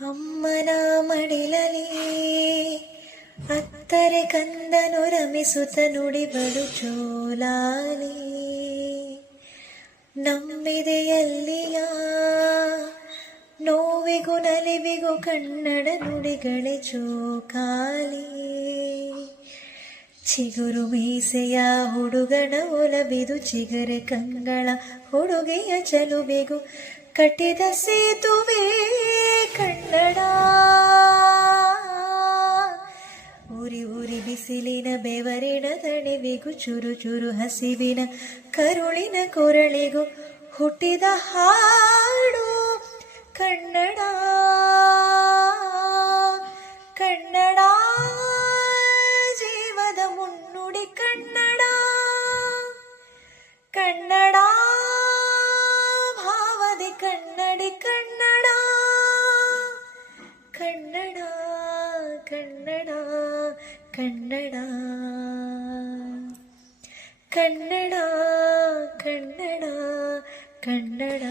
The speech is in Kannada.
ಅಮ್ಮನ ಮಡಿಲಲಿ ಅತ್ತರೆ ಕಂದನು ರಮಿಸುತ್ತ ನುಡಿಬಳು ಚೋಲಾಲಿ. ನಮ್ಮೆದೆಯಲ್ಲಿಯ ನೋವಿಗೂ ನಲಿವಿಗೂ ಕನ್ನಡ ನುಡಿಗಳೇ ಜೋಕಾಲಿ. ಚಿಗುರು ಮೀಸೆಯ ಹುಡುಗನ ಒಲವಿದು ಚಿಗರೆ ಕಂಗಳ ಹುಡುಗಿಯ ಚಲುವೆಗೂ ಕಟ್ಟಿದ ಸೇತುವೆ ಕನ್ನಡ. ಉರಿ ಉರಿ ಬಿಸಿಲಿನ ಬೆವರಿನ ತಣಿವಿಗೂ ಚುರು ಚುರು ಹಸಿವಿನ ಕರುಳಿನ ಕೊರಳಿಗೂ ಹುಟ್ಟಿದ ಹಾಡು ಕನ್ನಡ. ಕನ್ನಡ ಜೀವದ ಮುನ್ನುಡಿ ಕನ್ನಡ. ಕನ್ನಡ ಭಾವದಿ ಕನ್ನಡಿ ಕನ್ನಡ. ಕನ್ನಡ ಕನ್ನಡ ಕನ್ನಡ ಕನ್ನಡ ಕನ್ನಡ ಕನ್ನಡ.